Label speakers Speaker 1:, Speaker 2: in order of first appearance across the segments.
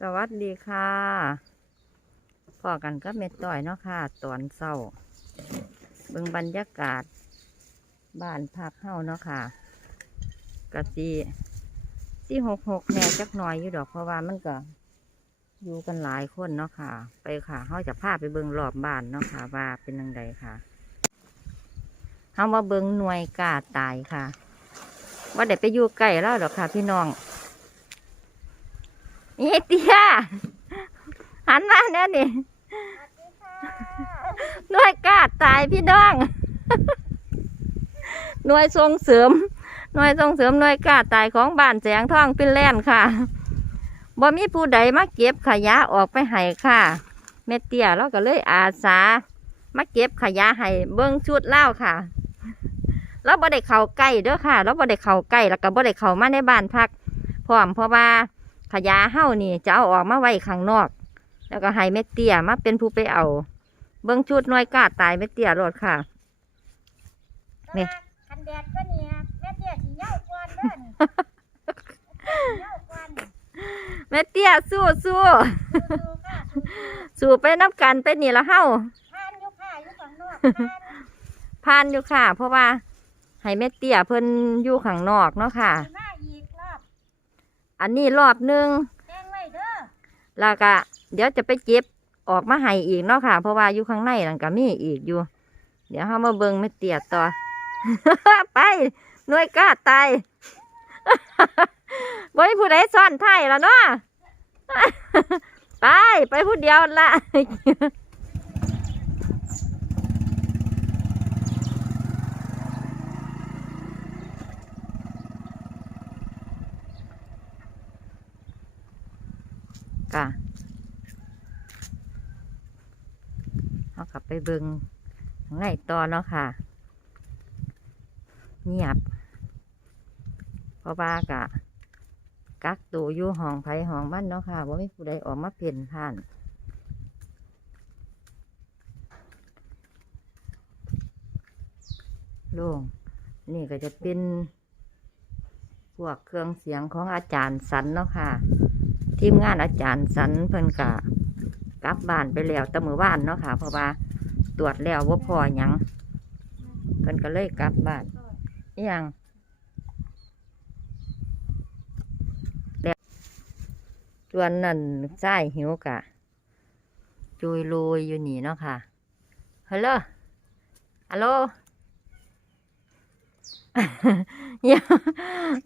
Speaker 1: สวัสดีค่ะพอกันก็เม็ดต่อยเนาะค่ะ ตอนเศร้าเบิ่งบรรยากาศบ้านพักเฮาเนาะค่ะกะสีสี่หกหกแหน่จักหน่อยอยู่ดอกเพราะว่ามันก็ อยู่กันหลายคนเนาะค่ะ ไปค่ะเฮาจะพาไปเบิ่งรอบบ้านเนาะค่ะ ว่าเป็นยังไงค่ะเฮามาเบิ่งหน่วยกาตายค่ะว่าได้ไปอยู่ใกล้แล้วดอกค่ะ พี่น้อง นี่เตี้ยหันมาเนี่ยนี่หน่วยกล้าตายพี่น้อง หน่วยส่งเสริม หน่วยส่งเสริมหน่วยกล้าตายของบ้านแสงทองฟินแลนด์ค่ะบ่มีผู้ใดมาเก็บขยะออกไปให้ค่ะเมเตียเราก็เลยอาสามาเก็บขยะให้เบิ้งชุดเล่าค่ะเราบ่ได้เข้าใกล้เด้อค่ะเราบ่ได้เข้าใกล้แล้วก็บ่ได้เข้ามาในบ้านพักพร้อมเพราะว่า ขยะเฮ้านี่จะเอาออกมาไว้ข้างนอก แล้วก็ให้เม็ดเตี้ยมาเป็นผู้ไปเอา เบิ้งชุดหน้อยกาตายเม็ดเตี้ยรถค่ะนี่
Speaker 2: คันแดดก็เนี่ยแม่เตี้ยสิเหย้าก่อนเด้อนี่เหย้าก่อน
Speaker 1: เม็ดเตี้ยสู้สู้
Speaker 2: สู้ๆค่ะสู้
Speaker 1: สู้ไปนับกันไปนี่ละเฮ้า
Speaker 2: ๆทานอยู่ค่ะอยู่ข้างนอกทาน
Speaker 1: พานอยู่ค่ะ เพราะว่าให้เม็ดเตี้ยเพิ่นอยู่ข้างนอกเนาะค่ะ
Speaker 2: สิมาอีกรอบ
Speaker 1: อันนี้รอบหนึง
Speaker 2: แจ้งไว้เด้อ
Speaker 1: แล้วก็เดี๋ยวจะไปเก็บออกมาให้อีกเนาะค่ะ เพราะว่าอยู่ข้างในนั่นก็มีอีกอยู่ เดี๋ยวเฮามาเบิ่งเม็ดเตี้ยต่อ ไปหน่วยกล้าตายบ่มีผู้ใดซ่อนไทายแล้วเนาะไป ไปผู้เดียวละ กะเอากลับไปเบิงข้างในต่อเนาะค่ะเงียบ เพราะว่ากะ กักตัวอยู่ห้องไผ่ห้องมันเนาะค่ะว่าไม่ผู้ใดออกมาเปลี่ยนผ่านโล่งนี่ก็จะเป็นพวกเครื่องเสียงของอาจารย์สันเนาะค่ะ ทีมงานอาจารย์สันเพิ่นกะกลับบ้านไปแล้วตะมือบ้านเนาะค่ะ เพราะว่าตรวจแล้วว่าพอหยังเพิ่นก็เลยกลับบ้านอิหยังแล้วส่วนนั่นใต้หิวกะ จุยลุยอยู่นี่เนาะค่ะฮัลโหลฮัลโหลเงี้ยว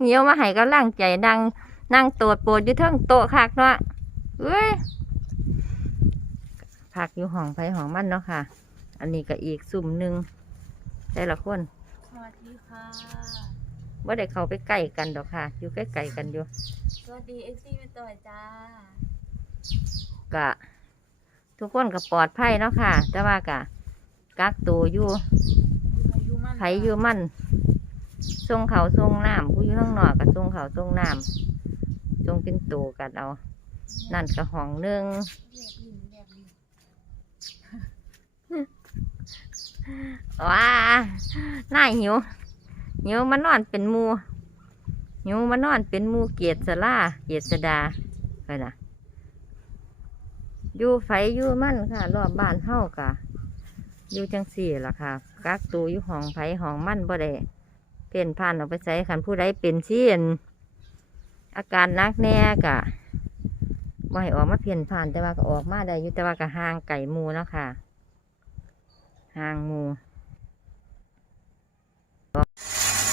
Speaker 1: เงี้ยวมาให้กำลังใจนั่ง นั่งโตดโปวดอยู่เทิงโต๊ะคักเนาะเอ้ยพักอยู่ห้องไผห้องมันเนาะค่ะ อันนี้ก็อีกสุ่มหนึ่งแต่ละคน
Speaker 2: สวัสดีค่ะ
Speaker 1: ว่าได้เข้าไปใกล้กันดอกค่ะ อยู่ใกล้ๆกันอยู่
Speaker 2: สวัสดีเอฟซีแม่ต่อยจ้ากะ
Speaker 1: ทุกคนก็ปลอดภัยเนาะค่ะ แต่ว่ากะกักตัวอยู่
Speaker 2: อายุมัน
Speaker 1: ไผอยู่มันทรงเขาทรงน้ำผู้อยู่ข้างนอกก็ทรงเขาทรงน้ำ ทรงเป็นตัวกันเอา นั่นก็ห้องหนึงว้าน่าหิว หิวมานอนเป็นมูหิวมานอนเป็นมูเกียรติสลาเกียรติสดาไปนะอยู่ไฟอยู่มั่นค่ะ รอบบ้านเฮากะอยู่จังสี่ล่ะค่ะ กักตัวอยู่ห้องไฟห้องมั่นบ่ได้เพ่นผ่านออกไปใส่ขันผู้ใดเป็นเชียน อาการนักแน่กะบ่ให้ออกมาเพ่นผ่านแต่ว่าก็ออกมาได้อยู่แต่ว่าก็ห่างไก่หมูเนาะค่ะห่างหมู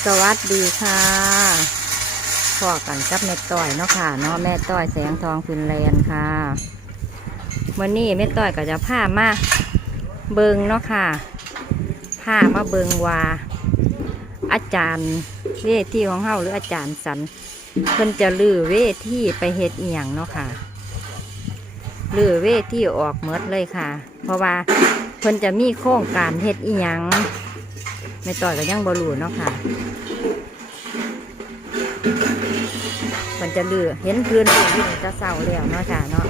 Speaker 1: สวัสดีค่ะพอกันกับแม่ต้อยเนาะค่ะเนาะแม่ต้อยแสงทองฟินแลนด์ค่ะวันนี้แม่ต้อยก็จะพามาเบิงเนาะค่ะพามาเบิงว่าอาจารย์เวทีของเฮาหรืออาจารย์สัน เพิ่นจะลือเวทีไปเฮ็ดอีหยังเนาะค่ะลือเวทีออกเมดเลยค่ะ เพราะว่าเพิ่นจะมีโครงการเฮ็ดอีหยังไม่ต่อยก็ยังบรูเนาะค่ะมันจะเลือเห็นพื้นที่มันจะเศร้าแล้วเนาะจ้าเนาะ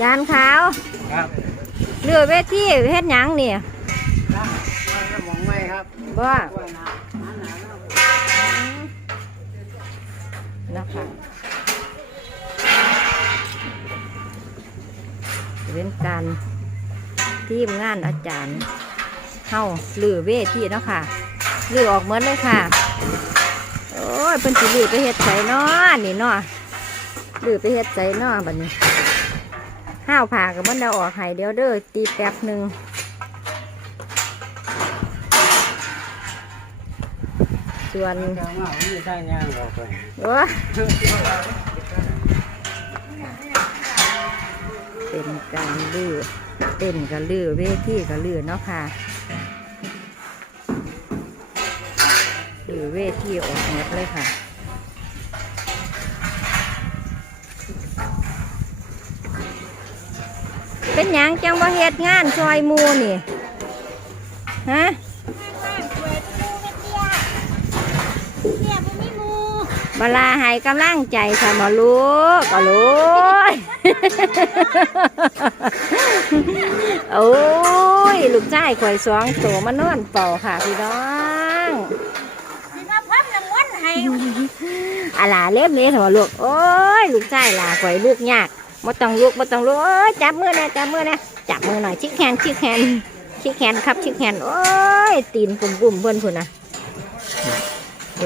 Speaker 1: จานขาว
Speaker 3: ครับ
Speaker 1: เลือเวทีเฮ็ดหยังเนี่ย
Speaker 3: มองไม่ครับ
Speaker 1: บ่ นาะค่ะเป็นการทีมงานอาจารย์เฮาลือเวทีเนาะค่ะลือออกเหมือนเลยค่ะ โอ้ยเป็นสิลือไปเฮ็ดใส่เนาะนี่เนาะลือไปเฮ็ดใส่เนาะบัดนี้ห้าวผ่ากับมันเดาออกให้เดี๋ยวเด้อตีแป๊บหนึ่ง ส่วน
Speaker 3: จะมาผมไม่ได้ย่างออกไป
Speaker 1: โอ้เป็นการลือเต้นกับลือเวทีกับลือเนาะค่ะลือเวทีออกหมดเลยค่ะเป็นหยังจังว่าเฮ็ดงานซอยหมูนี่ ฮะ
Speaker 2: เว
Speaker 1: ลาให้กำลังใจค่ะหมาลูกก็ลูกโอ้ย ลูกชายข่อยสองตัวมานอนเป่าค่ะพี่น้อง
Speaker 2: มาพับน้ำมนต์ให้
Speaker 1: อาลาเล็บนี้เถอะลูก โอ้ย ลูกชายลาข่อยลูกยากบ่ต้องลูกบ่ต้องลูกจับมือนะจับมือนะจับมือหน่อยชิคแฮนชิคแฮนชิคแฮนครับชิคแฮนโอ้ยตีนปุ่มปุ่มๆเพื่อนพุ่นนะ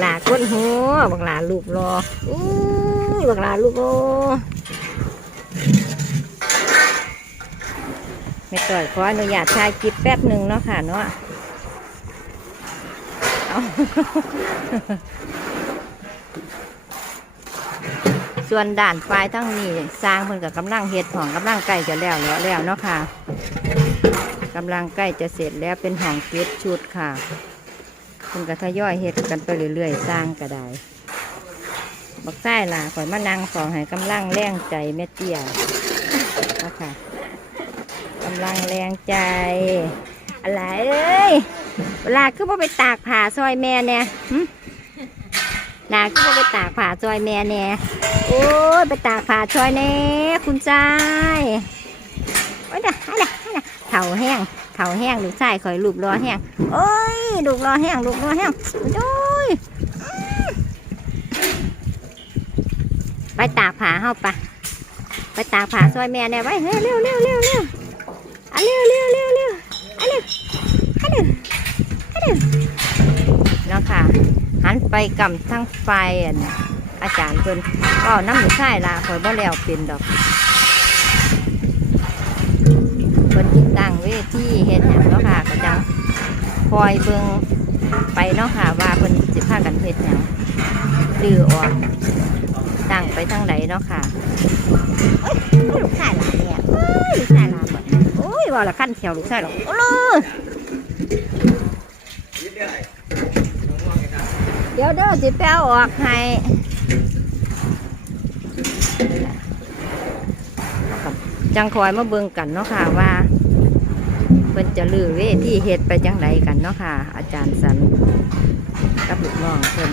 Speaker 1: หลาก้นหัวบักหลาลูกรออู้ยบักหลาลูกโอไม่ต่อยขออนุญาตถ่ายคลิปแป๊บหนึ่งเนาะค่ะเนาะเอาส่วนด่านปลายทั้งนี้สร้างเพิ่นกับกำลังเฮ็ดของกำลังใกล้จะแล้วแล้วแล้วเนาะค่ะกำลังใกล้จะเสร็จแล้วเป็นห้องเก็บชุดค่ะ เพิ่นก็ทยอยเฮ็ดกันไปเรื่อยๆ สร้างก็ได้บักไส้ล่ะข่อยมานั่งขอให้กำลังแรงใจแม่เตี้ยนะคะกำลังแรงใจ อะไรเอ้ยเวลาคือว่าไปตากผ้าซอยแม่เนี่ยหึลาก็ไปตากผ้าซอยแม่แน่โอ้ยไปตากผ้าซอยแน่คุณชายโอ้ยนะให้นะให้นะเข่าแห้ง เข่าแห้งลูกชายคอยลูกรอแห้งโอ้ยลูกรอแห้งลูกรอแห้งโอ้ยไปตากผาเฮาปะไปตากผาซอยแม่แน่ไว้เฮ้ยเร็วเร็วเร็วเร็วอะเร็วเร็วเร็วเร็วอะเร็วอะเร็วอะเร็วเนาะค่ะหันไปกำทั้งไฟอันอาจารย์เพิ่นก็น้ำหมูใช่ละคอยบ่แล้วเป็นดอก เวทีเฮ็ดหยังเนาะค่ะก็จังคอยเบิ่งไปเนาะค่ะว่าเพิ่นสิพากันเฮ็ดหยังดื้อออกตั้งไปทางไหนเนาะค่ะเอ้ยลูกชายหลานเนี่ยเอ้ยลูกชายหลานบ่โอ้ยว่าละขั้นเขียวลูกชายหรอกโอ้ยเดี๋ยวเด้อสิแป้วออกให้จังคอยมาเบิ่งกันเนาะค่ะว่า พิ่นจะลือเวที่เฮ็ดไปจังไดกันเนาะค่ะ อาจารย์สันกับลูกน้องเพิ่น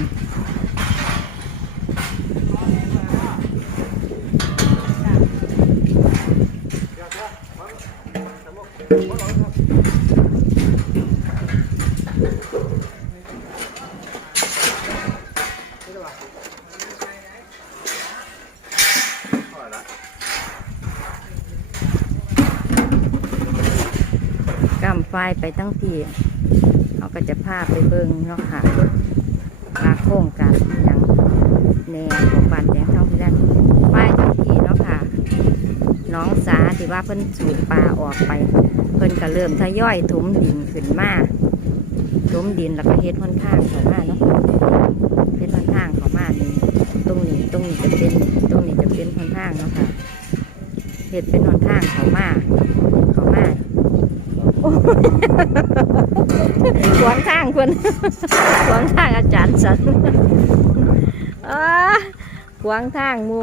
Speaker 1: กำไฟไปตั้งที่เขาก็จะพาไปเบิ่งเนาะค่ะมาโค้งกันอย่างแนวของบ้านแดงเท่าที่นั่นป้ายทั้งที่เนาะค่ะ น้องสาที่ว่าเพิ่นสูบปลาออกไป เพิ่นก็เริ่มทยอยถมดินขึ้นมาถมดินแล้วก็เฮ็ดค่อนข้างเขามาเนาะเฮ็ดค่อนข้างเขามานี่ตรงนี้ตรงนี้จะเป็นตรงนี้จะเป็นค่อนข้างเนาะค่ะเฮ็ดเป็นค่อนข้างเขามา ขวางข้างเพิ่นขวางข้างอาจารย์สันเออขวางทางมู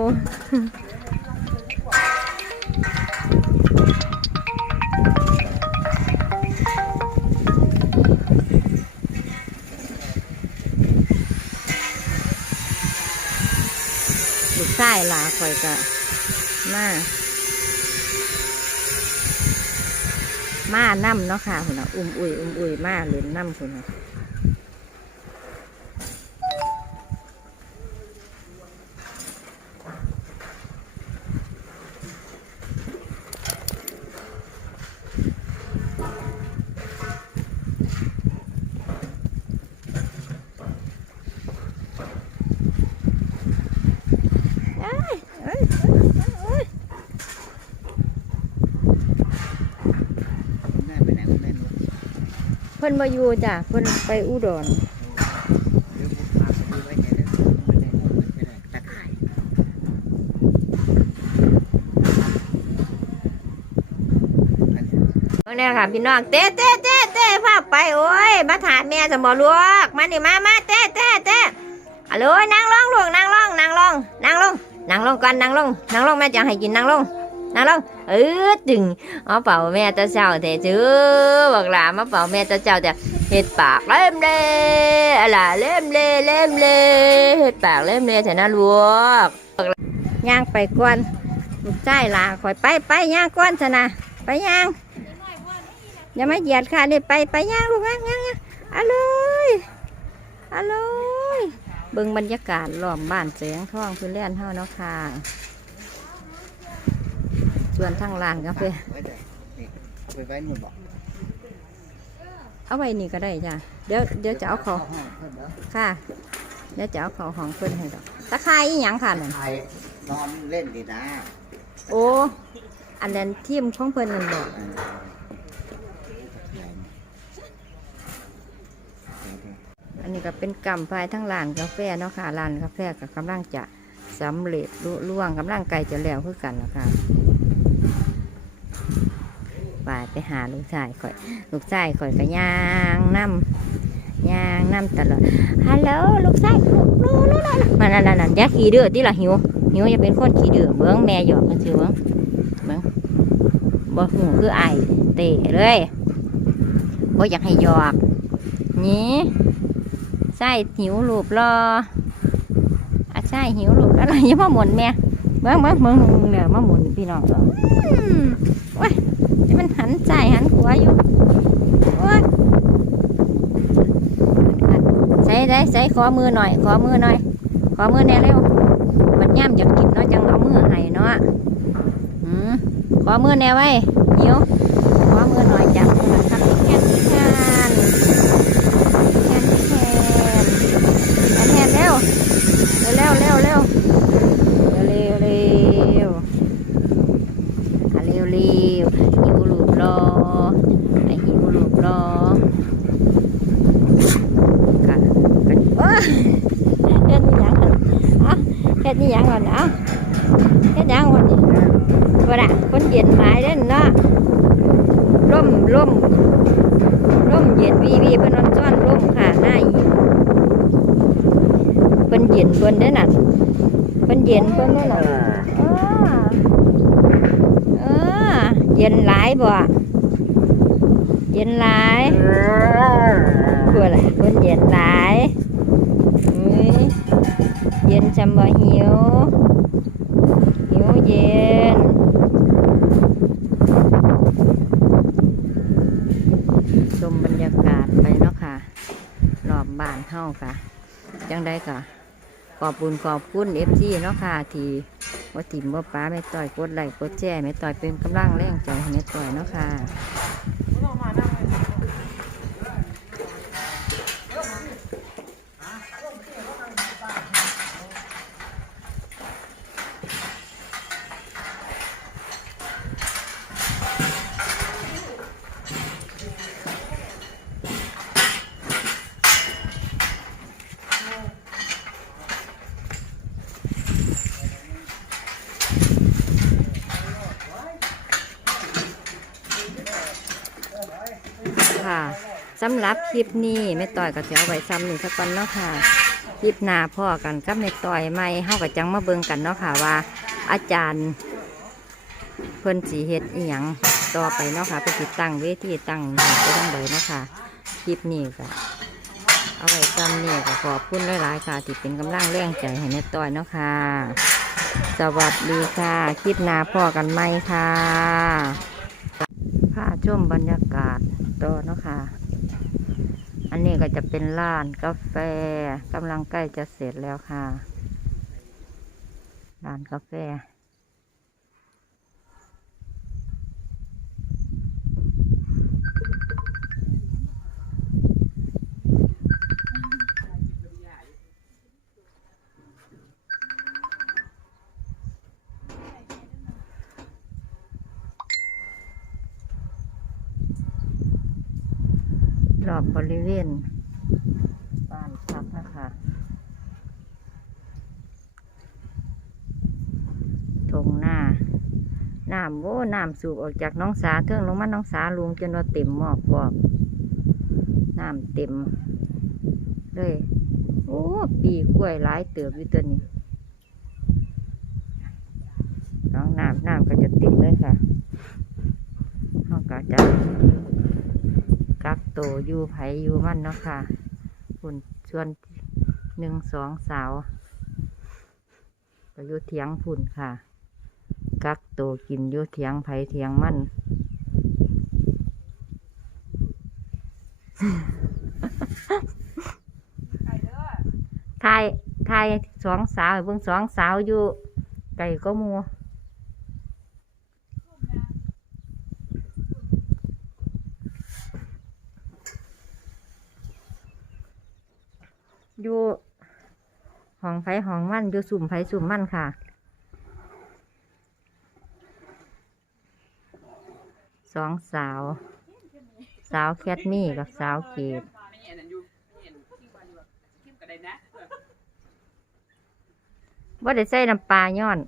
Speaker 1: ลูกชายหลาข่อยก็มา มาน้ำเนาะค่ะคุณนะอุ้มอุ้ยอุ้มอุ้ยมาเล่นน้ำคุณนะ ยเอ้ยเอ้ย
Speaker 3: แม่ไปไหนคุณแม่รู้
Speaker 1: เพิ่นมาอยู่จ้ะเพิ่นไปอุดร
Speaker 3: เดี๋ยวผมพาไปดูไว้ไหนแล้วไปไหนก็ไปไหนตะข่าย
Speaker 1: เนี่ยค่ะพี่น้องเต้เต้เต้เต้พาไปโอ้ยมาถามแม่สมบลูกมานี่มามาเต้เต้เต้ฮัลโหลนั่งลงลูกนั่งลงนั่งลงนั่งลงนั่งลงก่อนนั่งลงนั่งลงแม่จะให้กินนั่งลง นั่งลงเออจึงเอาเป่าแม่ตาเจ้าแต่จื้อบอกหลามาเป่าแม่ตาเจ้าแต่เห็ดปากเล่มเล่อะไรเล่มเล่เล่มเล่เห็ดปากเล่มเล่แต่น่าลูกย่างไปก่อนลูกใจลาคอยไปไปย่างก่อนชนะไปย่างอย่ามาเหยียดค่ะนี่ไปไปย่างลูกย่างย่างอะเลยอะเลยเบิ่งบรรยากาศล้อมบ้านแสงทองพื้นแล่นเฮาเนาะค่ะ ส่วนทางลานกาแฟ
Speaker 3: ไว้ไหนนี่เอาไปไว้นู่นบอก
Speaker 1: เอาไว้นี่ก็ได้จ้ะเดี๋ยวเดี๋ยวจะเอาเขา
Speaker 3: ห้องเพิ่นเด้อ
Speaker 1: ค่ะ เดี๋ยวจะเอาเขาของเพิ่นให้ดอกตะไคร้อีหยังค่ะนั่น
Speaker 3: ถ่ายนอนเล่นดีนะ
Speaker 1: โอ้อันนั้นทีมของเพิ่นนั่นบอก
Speaker 3: เออ
Speaker 1: อันนี้ก็เป็นกำภายทั้งร้านกาแฟเนาะค่ะร้านกาแฟก็กำลังจะสำเร็จลุล่วงกำลังไกลจะแล้วคือกันแล้วค่ะ ไปไปหาลูกชายข่อย ลูกชายข่อยก็ย่างน้ำย่างน้ำตลอดฮัลโหลลูกชายลูกลูกลูกมานั่นนั่นนั่นอย่าขี้เดือดที่ละหิวหิวอย่าเป็นคนขี้เดือดเบิ้งแม่หยอกกันสิเบิ้งเบิ้งบ่หูคือไอเตะเลยบ่อยากให้หยอกนี่ใช่หิวรูปรออะใช่หิวรูปอะไรย่ามาหมุนแม่เบิ้งเบิ้งเบิ้งเนี่ยมาหมุนพี่น้องอืมโที่มันหันใจหันหัวอยู่โอ้ยใส่ได้ใส่ขอมือหน่อย ขอมือหน่อย ขอมือแน่เร็วมันย่ำอยากกินเนาะจังเอามือให้เนาะขอมือแน่ไว้หิวขอมือหน่อยจับมือหน่อยครับแค่นี้แค่แค่นี้แค่แค่เร็วเร็วเร็วเร็วเร็วเร็วอะเร็วเร็วหิวหลูบรอไอหิวหลูบรอกันกันโอ้ยเฮ็ดนี่ยังกันอะเฮ็ดนี่ยังก่อนเอ้าเฮ็ดยังวันนี้ว่าละคนเย็นหมายเด้นเนาะร่มร่มร่มเย็นวีวีเพิ่นนอนซ่อนร่มค่ะหน้าอีเพิ่นเย็นเพิ่นได้อน่ะ เย็นเพิ่นได้อน่ะอ้าเออเย็นหลายบ่เย็นหลายคืออะไรเพิ่นเย็นหลายอุ้ยเย็นจำบ่หิวหิวเย็นชมบรรยากาศไปเนาะค่ะรอบบ้านเฮาค่ะ จังได้ค่ะ ขอบคุณขอบคุณเอฟซีเนาะค่ะทีว่าถิ่มว่าป้าไม่ต่อยกดไหลค์กดแจ้ไม่ต่อยเป็นกำลังแรงใจไม่ต่อยเนาะค่ะ สำหรับคลิปนี้แม่ต่อยก็จะเอาไว้ซ้ำนี่สักวันเนาะค่ะ คลิปหน้าพ่อกันกับแม่ต่อยไม่เฮาก็จังมาเบิ่งกันเนาะค่ะว่า อาจารย์เพิ่นสีเฮ็ดอีหยังต่อไปเนาะค่ะเพิ่นสิตั้งเวทีตั้งไปทางใดเนาะค่ะ คลิปนี้ก็เอาไว้ซ้ำนี่ก็ขอบคุณหลายๆค่ะที่เป็นกำลังแรงใจให้แม่ต่อยเนาะค่ะ สวัสดีค่ะคลิปหน้าพ่อกันไหมค่ะพาชมบรรยากาศต่อเนาะค่ะ อันนี้ก็จะเป็นร้านกาแฟกำลังใกล้จะเสร็จแล้วค่ะ ร้านกาแฟ ริเวณบ้านพักนะคะทงหน้าน้ำโว้น้ำสูบออกจากน้องสาเทิงลงมาน้องสาลุงจนว่าเต็มหมอกบอกน้ำเต็ม เลยโอ้ปีกล้วยหลายเติบอยู่ตัวนี้น้องน้ำน้ำก็จะเต็มเลยค่ะเขาก็จะ กักโตอยู่ไผอยู่มันเนาะค่ะคุณส่วนหนึ่งสองสาวก็อยู่เถียงพุ่นค่ะ กักโตกินอยู่เถียงไผเถียงมันทายทายสองสาวเบิ่งสองสาวอยู่ไก่ก็หมูอยู่ห้องไผห้ อยู่สุ่มไผสุ่มมั่นค่ะ สองสาว สาวแคทมี่กับสาวเกด
Speaker 3: ไม่เห็นอันอยู่ไม่เห็นที่วันอยู่แบบคลิปก็ได้นะ
Speaker 1: ว่าได้ใส่น้ำปลาย้อน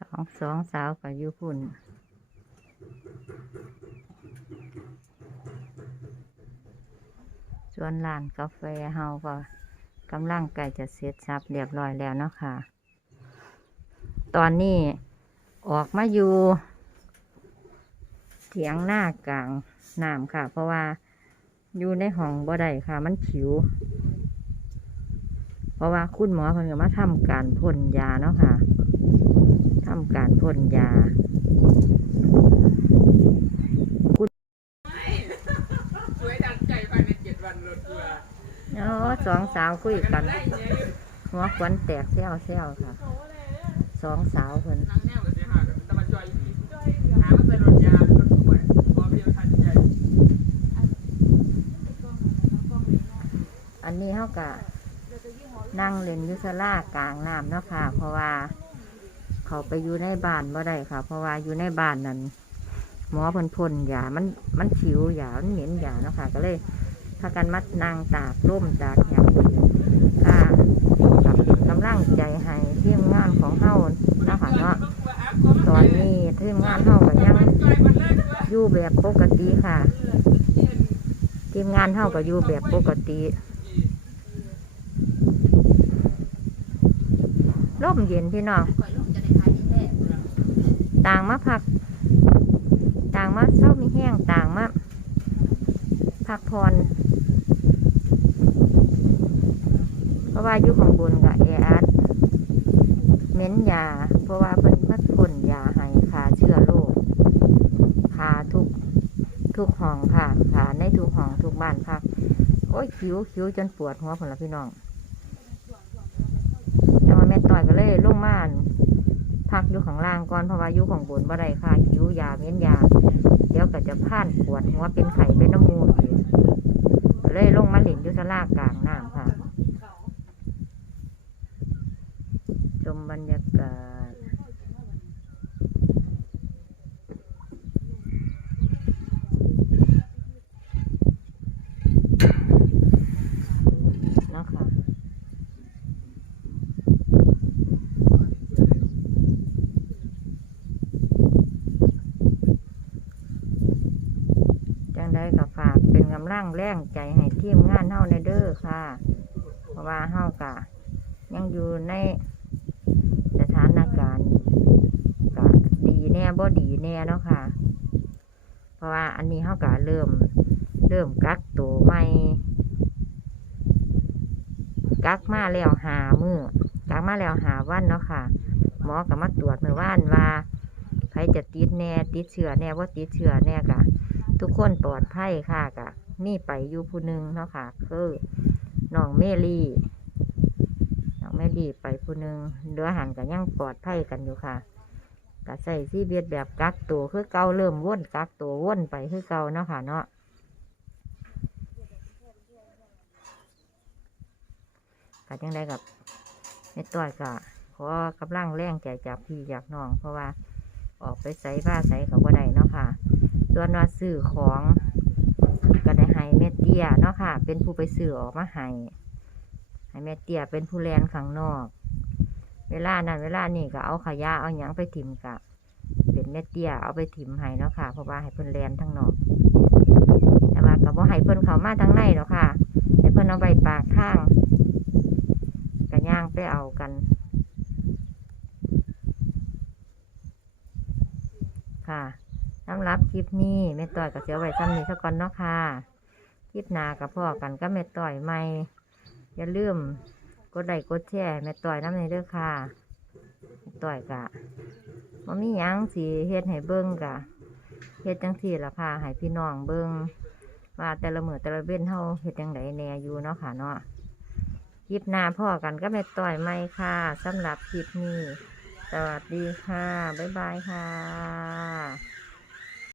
Speaker 1: สองสองสาวกับยุพุ่น ส่วนร้านกาแฟเฮาก็กำลังใกล้จะเสร็จสับเรียบร้อยแล้วเนาะค่ะ ตอนนี้ออกมาอยู่เถียงหน้ากลางน้ำค่ะ เพราะว่าอยู่ในห้องบ่ได้ค่ะ มันขิว เพราะว่าคุณหมอเพิ่นก็มาทำการพ่นยาเนาะค่ะทำการพ่นยา
Speaker 3: สวยดังใจภายในเจ็ดวันรถเรือ
Speaker 1: เนาะ สองสาวคุยกัน
Speaker 3: ได้เนี่ย
Speaker 1: หัวขวัญแตกเซี่ยวเซี่ยวค่ะ สองสาวเพิ่น
Speaker 3: อันวกันเสียหากันตะวันจอยอีกหามาใส่รถยารถตู้พอเดียวทัน
Speaker 1: นี้เขากะนั่งเล่นยุสลากลางน้ำเนาะค่ะ เพราะว่าเขาไปอยู่ในบ้านบ่ได้ค่ะ เพราะว่าอยู่ในบ้านนั้นหมอเพ่นพ่นยามันมันฉิวยามันเหม็นยาเนาะค่ะ ก็เลยากันมัดนางตากร่มตากหยังค่ะกับกำลังใจให้ทีมงานของเฮาเนาะค่ะเนาะตอนนี้ทีมงานเฮาก็ยังอยู่แบบปกติค่ะ ทีมงานเฮาก็อยู่แบบปกติร่มเย็นพี่น้องต่างมาพัก ต่างมาเศร้ามีแห้งต่างมาพักผ่อนเพราะว่าอยู่ของบนกับแออัดเหม้นยา เพราะว่าเพิ่นมาพ่นยาให้ขาเชื้อโรคขาทุกทุกห้องค่ะขาในทุกห้องทุกบ้านพักโอ้ยคิ้วคิ้วจนปวดหัวผลละพี่น้องแต่ว่าแม่ต่อยก็เลยลงม่านพักอยู่ข้างล่างก่อนเพราะว่าอยู่ของบนบ่ได้ค่ะคิ้วยาเม้นยา เดี๋ยวก็จะพ่านปวดหัวเป็นไข่เป็นน้ำมูกเลยลงมาหลินอยุสลากลางน้ำค่ะ ชมบรรยากาศ เนาะค่ะ จัง ได้กับฝากเป็นกำลังแรงใจให้ทีมงานเฮาในเด้อค่ะ เพราะว่าเฮากะยังอยู่ในสถานการณ์กะดีแน่บ่ดีแน่เนาะค่ะ เพราะว่าอันนี้เฮากะเริ่ม เริ่มกักตัวใหม่กักมาแล้วหามือกักมาแล้วหาวันเนาะค่ะ หมอก็มาตรวจมือว่านว่าใครจะติดแน่ติดเชื้อแน่ว่าติดเชื้อแน่กะ ทุกคนปลอดภัยค่ะกะมีไปอยู่ผู้หนึ่งเนาะค่ะ คือน้องเมลี่น้องเมลี่ไปผู้หนึ่งเดือหันกันยังปลอดภัยกันอยู่ค่ะกะใส่ซีเบียดแบบกักตัวคือเก่าเริ่มว่นกักตัวว่นไปคือเก่าเนาะค่ะ เนาะกะจังได้กับในตัวกะขอกำลังแรงใจจากพี่จากน้อง เพราะว่าออกไปใส่บ้าใส่เขาบ่ได้เนาะค่ะ ส่วนว่าซื้อของก็ได้ให้แม่เตี้ยเนาะค่ะ เป็นผู้ไปซื้อออกมาให้ให้แม่เตี้ยเป็นผู้แลนข้างนอก เวลานั้นเวลานี่ก็เอาขยะเอาหยังไปถิ่มกะเป็นแม่เตี้ยเอาไปถิ่มให้เนาะค่ะ เพราะว่าให้เพิ่นแลนทั้งนอก แต่ว่าก็บ่ให้เพิ่นเข้ามาทางในเนาะค่ะให้เพิ่นเอาไปปากข้างก็ย่างไปเอากันค่ะำหรับคลิปนี้แม่ต่อยกับเสียวไว้ซ้ำนี้ซะก่อนเนาะค่ะ คลิปหน้ากับพ่อกันก็แม่ต่อยใหม่อย่าลืมกดไลค์กดแชร์แม่ต่อยน้ำในเด้อค่ะแม่ต่อยกะมันมีหยังสีเฮ็ดให้เบิ้งกะเฮ็ดจังสี่ละค่ะให้พี่น้องเบิ้งว่าแต่ละมือแต่ละเว้นเฮาเฮ็ดจังไดแหน่อยู่เนาะค่ะเนาะคลิปหน้าพ่อกันก็แม่ต่อยใหม่ค่ะสำหรับคลิปนี้ สวัสดีค่ะ บ๊ายบายค่ะ